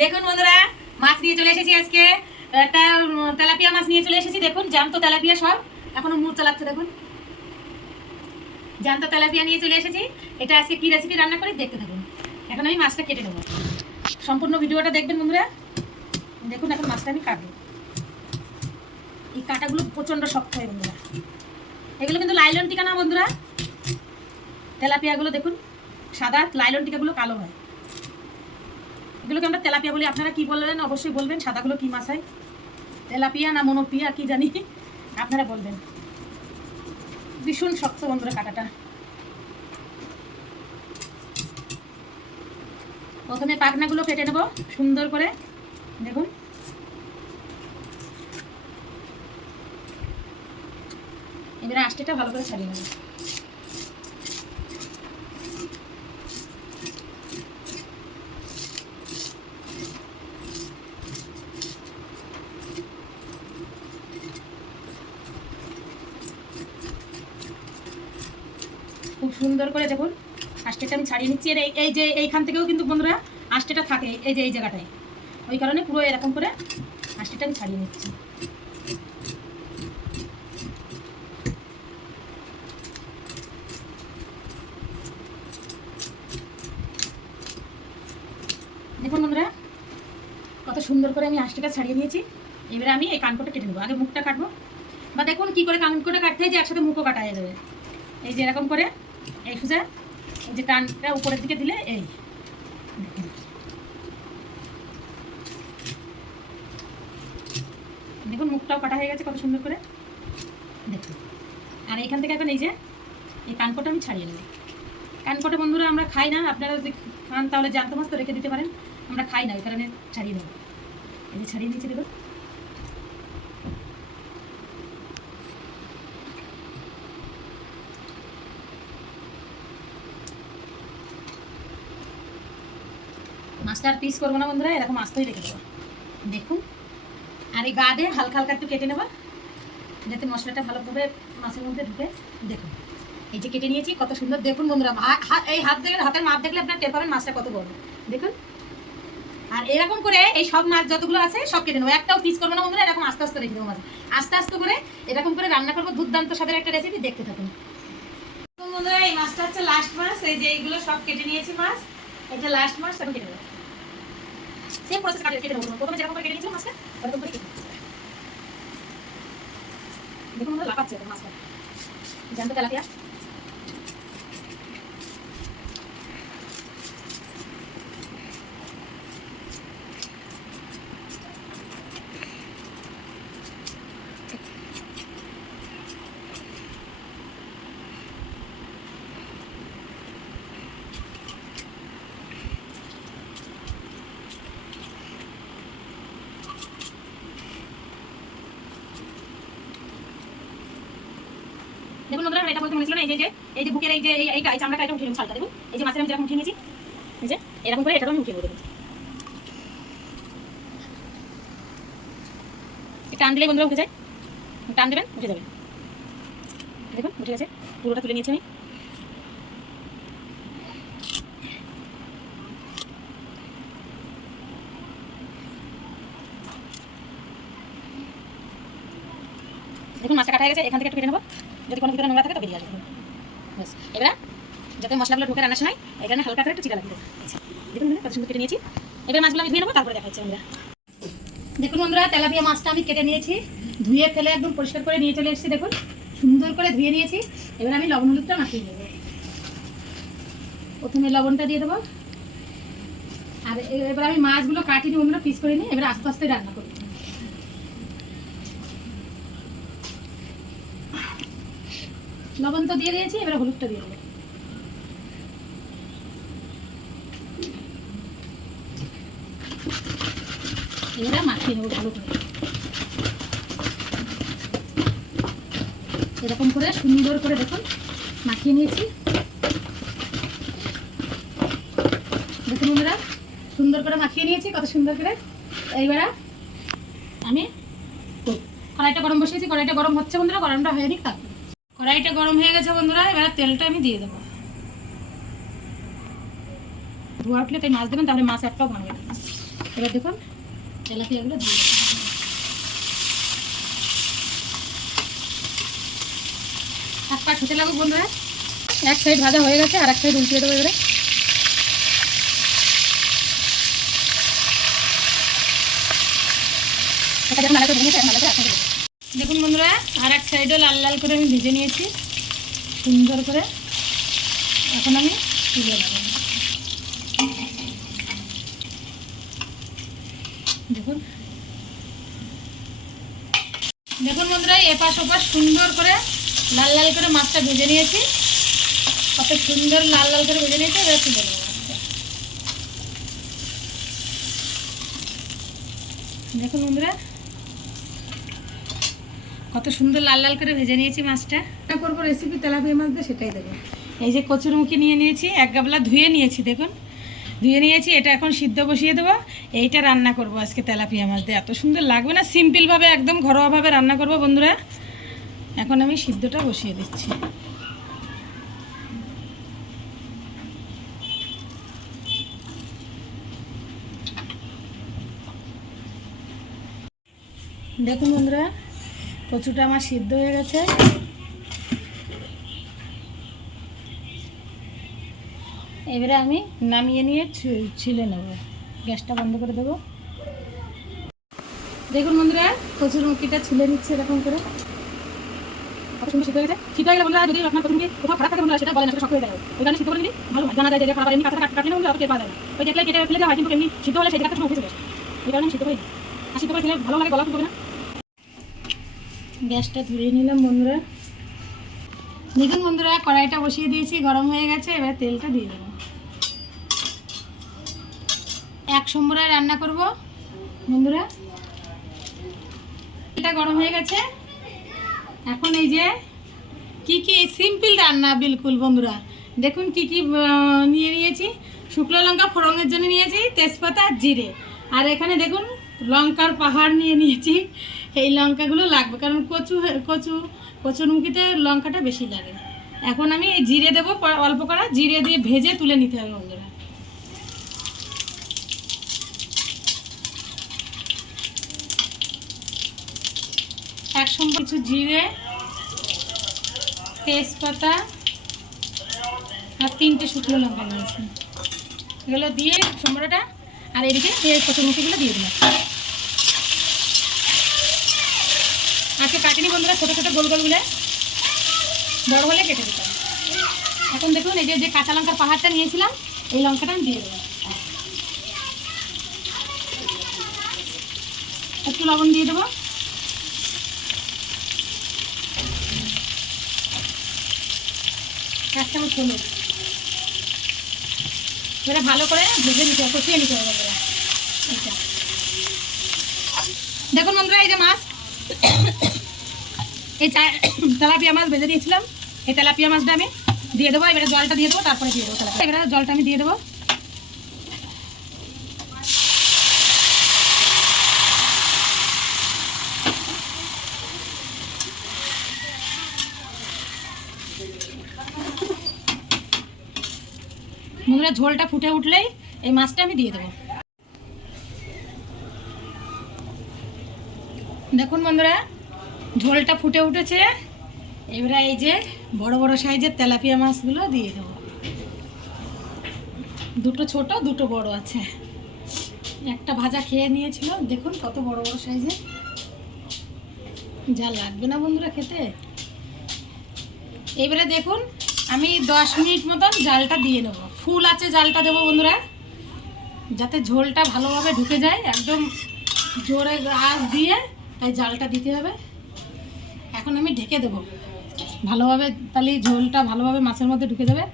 দেখুন বন্ধুরা, মাছ নিয়ে চলে এসেছি আজকে। একটা তেলাপিয়া মাছ নিয়ে চলে এসেছি, দেখুন, জ্যান্ত তেলাপিয়া সব। এখনও মুখ চালাচ্ছে, দেখুন। জ্যান্ত তেলাপিয়া নিয়ে চলে এসেছি। এটা আজকে কি রেসিপি রান্না করে দেখতে থাকুন। এখন আমি মাছটা কেটে নেব। সম্পূর্ণ ভিডিওটা দেখবেন বন্ধুরা। দেখুন, এখন মাছটা আমি কাটবো। এই কাঁটাগুলো প্রচণ্ড শক্ত হয় বন্ধুরা। এগুলো কিন্তু লাইলন টিকা না বন্ধুরা। তেলাপিয়াগুলো দেখুন, সাদা, লাইলন টিকাগুলো কালো হয়। এগুলোকে আমরা তেলাপিয়া বলি। আপনারা কি বললেন? অবশ্যই বলবেন। সাদাগুলো কি মাছ হয়? তেলাপিয়া না মনোপিয়া? কি জানি। আপনারা বলবেন। ভীষণ শক্ত বন্ধুরা কাটাটা। প্রথমে পাখনাগুলো কেটে নেব সুন্দর করে। দেখুন। এবারে আষ্টিটা ভালো করে ছাড়িয়ে নেব। সুন্দর করে দেখুন আষ্টেটা আমি ছাড়িয়ে নিচ্ছি। এই এই যে এইখান থেকেও কিন্তু বন্ধুরা আষ্টেটা থাকে এই যে এই জায়গাটায়। ওই কারণে পুরো এরকম করে আষ্টেটা আমি ছাড়িয়ে নিচ্ছি। দেখুন বন্ধুরা, কত সুন্দর করে আমি আষ্টেটা ছাড়িয়ে নিয়েছি। এবারে আমি এই কানকোটা কেটে নেব, আগে মুখটা কাটবো। বা দেখুন কী করে কানকোটা কাটতে যে একসাথে মুখও কাটা যাবে এই যে এরকম করে এই সোজা যে টানটা উপরের দিকে দিলে এই। দেখুন। মুখটাও কাটা হয়ে গেছে, কত সুন্দর করে। দেখুন। আর এইখান থেকে এখন এই যে, এই কানকোটা আমি ছাড়িয়ে নেব। কানকোটা বন্ধুরা, আমরা খাই না। আপনারা যদি খান, তাহলে জানতো মাছ তো রেখে দিতে পারেন। আমরা খাই না, ওই কারণে ছাড়িয়ে নেব। এই যে ছাড়িয়ে নিচ্ছি দেখুন। মাছটা আর পিস করব না বন্ধুরা, এরকম আস্তই রেখে দেবো। দেখুন, আর এই গা দিয়ে হালকা হালকা একটু কেটে নেব, যাতে মশলাটা ভালোভাবে মাছের মধ্যে ঢুকে। দেখুন, এই যে কেটে নিয়েছি, কত সুন্দর। দেখুন বন্ধুরা এই হাত দেখলে হাতের মাপ দেখলে আপনার টের পাবেন মাছটা কত বড়। দেখুন, আর এরকম করে এই সব মাছ যতগুলো আছে, সব কেটে নেব। একটাও পিস করব না বন্ধুরা, এরকম আস্তে আস্তে রেখে দেবো মাছ। আস্তে আস্তে করে এরকম করে রান্না করব, দুর্দান্ত স্বাদের একটা রেসিপি দেখতে থাকুন। বন্ধুরা, এই মাছটা হচ্ছে লাস্ট মাছ, এই যে এইগুলো সব কেটে নিয়েছি মাছ। এটা লাস্ট মাছ সব কেটে নেব। সেম প্রসেস কাটে কেটে নেব প্রথমে যেরকম করে কেটে নিয়েছিলাম মাছটা ওরকম করে কেটে। দেখুন বন্ধুরা, লাফাচ্ছে মাছটা জানতো তেলাপিয়া দেখুন বন্ধুরা এটা বলতে মনে না, এই যে এই যে বুকের এই যে, এই, এইটা, এই চামড়াটা এটা উঠিয়ে নেব ছালটা, দেখুন। এই যে মাছের আমি যেরকম উঠিয়ে নিয়েছি, এই যে, এরকম করে এটাও আমি উঠিয়ে নেব, দেখুন। টান দিলেই বন্ধুরা উঠে যায়। টান দেবেন, উঠে যাবে। দেখুন, উঠে গেছে, পুরোটা তুলে নিয়েছি আমি। দেখুন, মাছটা কাটা গেছে, এখান থেকে একটু কেটে নেব। যদি কোনো ভিতরে নোংরা থাকে তো বেরিয়ে আসবে। ব্যাস। এবার যাতে মশলাগুলো ঢুকে রান্নার সময় এখানে হালকা করে একটু চিটা লাগবে দেখুন কত সুন্দর কেটে নিয়েছি। এবার মাছগুলো আমি ধুয়ে নেব, তারপরে দেখাচ্ছি আমরা। দেখুন বন্ধুরা, তেলাপিয়া মাছটা আমি কেটে নিয়েছি। ধুয়ে ফেলে একদম পরিষ্কার করে নিয়ে চলে এসেছি, দেখুন। সুন্দর করে ধুয়ে নিয়েছি। এবার আমি লবণ হলুদটা মাখিয়ে নেব। প্রথমে লবণটা দিয়ে দেবো। আর এবার আমি মাছগুলো কাটিয়ে বন্ধুরা, পিস করে নিই এবার আস্তে আস্তে রান্না করব। লবণ তো দিয়ে দিয়েছি, এবার হলুদটা দিয়ে দেবো। এবার মাখিয়ে নেব ভালো করে। এরকম করে সুন্দর করে দেখুন, মাখিয়ে নিয়েছি। দেখুন বন্ধুরা, সুন্দর করে মাখিয়ে নিয়েছি, কত সুন্দর করে। এইবারে আমি কড়াইটা গরম বসিয়েছি, কড়াইটা গরম হচ্ছে বন্ধুরা, গরমটা হয়ে নিক তারপর কড়াইটা গরম হয়ে গেছে বন্ধুরা, এবার তেলটা আমি দিয়ে দেবো ধোয়া উঠলে তাই মাছ দেবেন, তাহলে মাছ একটাও না এবার দেখুন তেলাপিয়াগুলো দিয়ে দেবো। এক পাট হতে লাগুক বন্ধুরা, এক সাইড ভাজা হয়ে গেছে আর এক সাইড উল্টিয়ে দেবো এবারে এটা যখন নাড়াতে ভেঙেছে। দেখুন বন্ধুরা আর এক সাইডও লাল লাল করে আমি ভেজে নিয়েছি। সুন্দর করে। এখন আমি তুলে নেব। দেখুন। দেখুন বন্ধুরা, এপাশ ওপাশ সুন্দর করে লাল লাল করে মাছটা ভেজে নিয়েছি। কত সুন্দর লাল লাল করে ভেজে নিয়েছি, এবার তুলে নেব। দেখুন বন্ধুরা কত সুন্দর লাল লাল করে ভেজে নিয়েছি মাছটা। এটা করব রেসিপি তেলাপিয়া মাছ দিয়ে সেটাই দেবো। এই যে কচুর কচুরমুখী নিয়ে নিয়েছি এক গাবলা ধুয়ে নিয়েছি দেখুন। ধুয়ে নিয়েছি এটা এখন সিদ্ধ বসিয়ে দেবো। এইটা রান্না করব আজকে তেলাপিয়া মাছ দিয়ে। এত সুন্দর লাগবে না? সিম্পলভাবে একদম ঘরোয়াভাবে রান্না করব বন্ধুরা। এখন আমি সিদ্ধটা বসিয়ে দিচ্ছি। দেখুন বন্ধুরা কচুটা আমার সিদ্ধ হয়ে গেছে। এবারে আমি নামিয়ে নিয়ে ছিলে নেব। গ্যাসটা বন্ধ করে দেবো। দেখুন বন্ধুরা, কচুর মুখিটা ছিলে নিচ্ছে এরকম করে। সিদ্ধ হয়ে গেছে। সিদ্ধ হয়ে যদি আপনার কোথাও খারাপ থাকে বন্ধুরা, সেটা বলেন, সেটা শক্ত হয়ে সিদ্ধ করে নিলি ভালো। জানা যায় যে খারাপ এমনি কাঁচা কাটলে না ওই দেখলে কেটে ফেলে দেওয়া হয়, কিন্তু এমনি সিদ্ধ হলে সেটা একটা সময় উঠে চলে। এই কারণে করি আর করে ভালো লাগে, গলা ফুটবে না? গ্যাসটা ধরিয়ে নিলাম বন্ধুরা। দেখুন বন্ধুরা, কড়াইটা বসিয়ে দিয়েছি, গরম হয়ে গেছে, এবার তেলটা দিয়ে দেবো। এক সম্বরায় রান্না করব। বন্ধুরা এটা গরম হয়ে গেছে। এখন এই যে, কি কি সিম্পল রান্না বিলকুল বন্ধুরা। দেখুন কি কি নিয়ে নিয়েছি। শুকনো লঙ্কা ফোড়নের জন্য নিয়েছি, তেজপাতা, জিরে। আর এখানে দেখুন লঙ্কার পাহাড় নিয়ে নিয়েছি। এই লঙ্কাগুলো লাগবে, কারণ কচু কচু কচুরমুখিতে লঙ্কাটা বেশি লাগে। এখন আমি জিরে দেবো অল্প করা জিরে দিয়ে ভেজে তুলে নিতে হবে বন্ধুরা। একসঙ্গে কিছু জিরে, তেজপাতা, আর তিনটে শুকনো লঙ্কা নিয়েছি। এগুলো দিয়ে সম্বরটা আর এদিকে এই কচুরমুখিগুলো দিয়ে দিলাম। আজকে কাটিনি বন্ধুরা, ছোটো ছোটো গোল গোলগুলো বড় হলে কেটে দিতাম। এখন দেখুন, এই যে কাঁচা লঙ্কার পাহাড়টা নিয়েছিলাম, এই লঙ্কাটা আমি দিয়ে দেবো। একটু লবণ দিয়ে দেবো। এক চামচ এবারে ভালো করে ভেজে নিতে হবে, কষিয়ে নিতে হবে বন্ধুরা দেখুন বন্ধুরা, এই যে মাছ, এই তেলাপিয়া মাছ ভেজে দিয়েছিলাম এই তেলাপিয়া মাছটা আমি দিয়ে দেবো, এবারে জলটা দিয়ে দেবো, তারপরে দিয়ে দেবো এবারে জলটা আমি দিয়ে দেবো। বন্ধুরা ঝোলটা ফুটে উঠলেই এই মাছটা আমি দিয়ে দেবো। দেখুন বন্ধুরা, ঝোলটা ফুটে উঠেছে। এবারে এই যে বড় বড় সাইজের তেলাপিয়া মাছগুলো দিয়ে দেবো। দুটো ছোট, দুটো বড় আছে। একটা ভাজা খেয়ে নিয়েছিল। দেখুন কত বড় বড় সাইজের। যা লাগবে না বন্ধুরা খেতে। এবারে দেখুন, আমি দশ মিনিট মতন জালটা দিয়ে নেব। ফুল আছে, জালটা দেবো বন্ধুরা। যাতে ঝোলটা ভালোভাবে ঢুকে যায়, একদম জোরে গাছ দিয়ে, তাই জালটা দিতে হবে। এখন আমি ঢেকে দেবো। ভালোভাবে তাহলে ঝোলটা ভালোভাবে মাছের মধ্যে ঢুকে যাবে।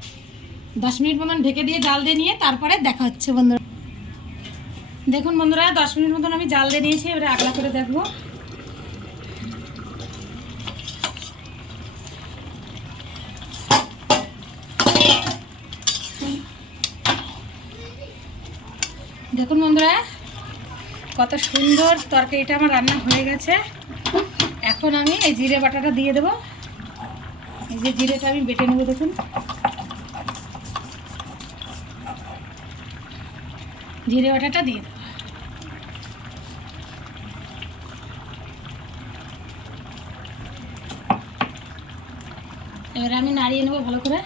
দশ মিনিট মতন ঢেকে দিয়ে জাল দিয়ে নিয়ে তারপরে দেখা হচ্ছে বন্ধুরা। দেখুন বন্ধুরা, দশ মিনিট মতন আমি জাল দিয়ে নিয়েছি, এবারে আগলা করে দেখব। দেখুন বন্ধুরা, কত সুন্দর তরকারিটা আমার রান্না হয়ে গেছে। এখন আমি এই জিরে বাটাটা দিয়ে দেবো। এই যে জিরেটা আমি বেটে নেব, দেখুন। জিরে বাটাটা দিয়ে দেবো। এবার আমি নাড়িয়ে নেব ভালো করে।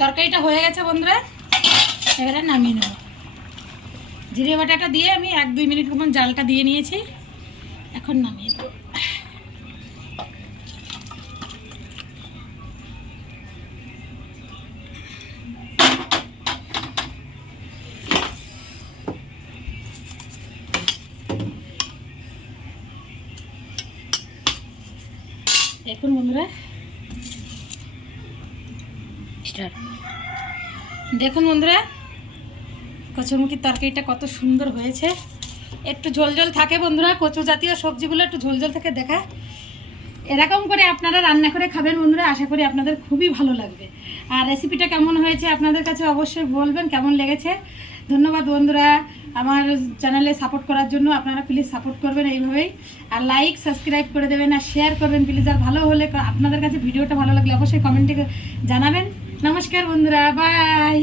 তরকারিটা হয়ে গেছে বন্ধুরা। এবারে নামিয়ে নেব। জিরে বাটাটা দিয়ে আমি এক দুই মিনিট মতন জালটা দিয়ে নিয়েছি। এখন নামিয়ে নেব। দেখুন বন্ধুরা স্টার্ট দেখুন বন্ধুরা কচুরমুখির তরকারিটা কত সুন্দর হয়েছে। একটু ঝোল ঝোল থাকে বন্ধুরা, কচু জাতীয় সবজিগুলো একটু ঝোল ঝোল থাকে, দেখা। এরকম করে আপনারা রান্না করে খাবেন বন্ধুরা, আশা করি আপনাদের খুবই ভালো লাগবে। আর রেসিপিটা কেমন হয়েছে আপনাদের কাছে অবশ্যই বলবেন, কেমন লেগেছে? ধন্যবাদ বন্ধুরা, আমার চ্যানেলে সাপোর্ট করার জন্য আপনারা প্লিজ সাপোর্ট করবেন এইভাবেই। আর লাইক সাবস্ক্রাইব করে দেবেন আর শেয়ার করবেন প্লিজ আর ভালো হলে আপনাদের কাছে ভিডিওটা ভালো লাগলে অবশ্যই কমেন্টে জানাবেন। নমস্কার বন্ধুরা বাই